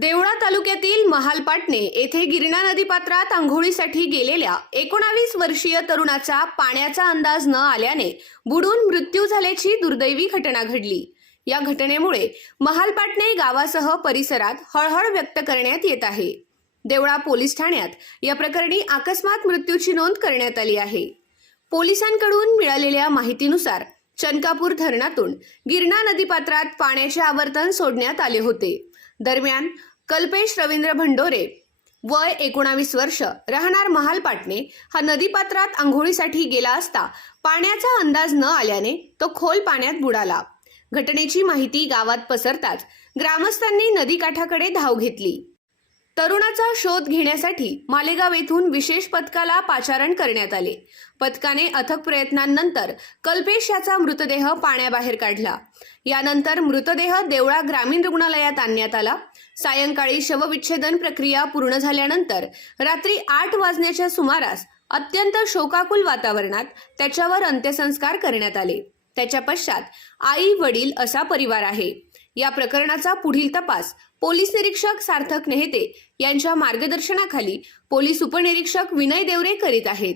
देवळा तालुक्यातील महालपाटणे येथे गिरणा नदीपात्रात अंघोळीसाठी गेलेल्या 19 वर्षीय तरुणाचा पाण्याचा अंदाज न आल्याने बुडून मृत्यू झाल्याची दुर्दैवी घटना घडली। या घटनेमुळे महालपाटणे गावासह परिसरात हळहळ व्यक्त करण्यात येत आहे। देवळा पोलीस ठाण्यात या प्रकरणी अकस्मात मृत्यूची नोंद करण्यात आली आहे। पोलिसांकडून मिळालेल्या माहितीनुसार चनकापूर धरणातून गिरणा नदीपात्रात पाण्याचे आवर्तन सोडण्यात आले होते। दरम्यान कल्पेश रवींद्र भंडोरे वय 19 वर्ष राहणार महालपाटणे हा नदीपात्रात अंघोळीसाठी गेला असता पाण्याचा अंदाज न आल्याने तो खोल पाण्यात बुडाला। घटनेची माहिती गावात पसरताच ग्रामस्थांनी नदीकाठाकडे धाव घेतली। तरुणाचा शोध घेण्यासाठी मालेगाव येथून विशेष पथकाला पाचारण करण्यात आले। पथकाने अथक प्रयत्नांनंतर कल्पेश याचा मृतदेह पाण्याबाहेर काढला। यानंतर मृतदेह देवळा ग्रामीण रुग्णालयात आणण्यात आला। सायंकाळी शवविच्छेदन प्रक्रिया पूर्ण झाल्यानंतर रात्री 8 वाजण्याच्या सुमारास अत्यंत शोकाकुल वातावरणात त्याच्यावर अंत्यसंस्कार करण्यात आले। त्याच्या पश्चात आई वडील असा परिवार आहे। या प्रकरणाचा पुढील तपास पोलीस निरीक्षक सार्थक नेहते यांच्या मार्गदर्शनाखाली पोलीस उपनिरीक्षक विनय देवरे करीत आहेत।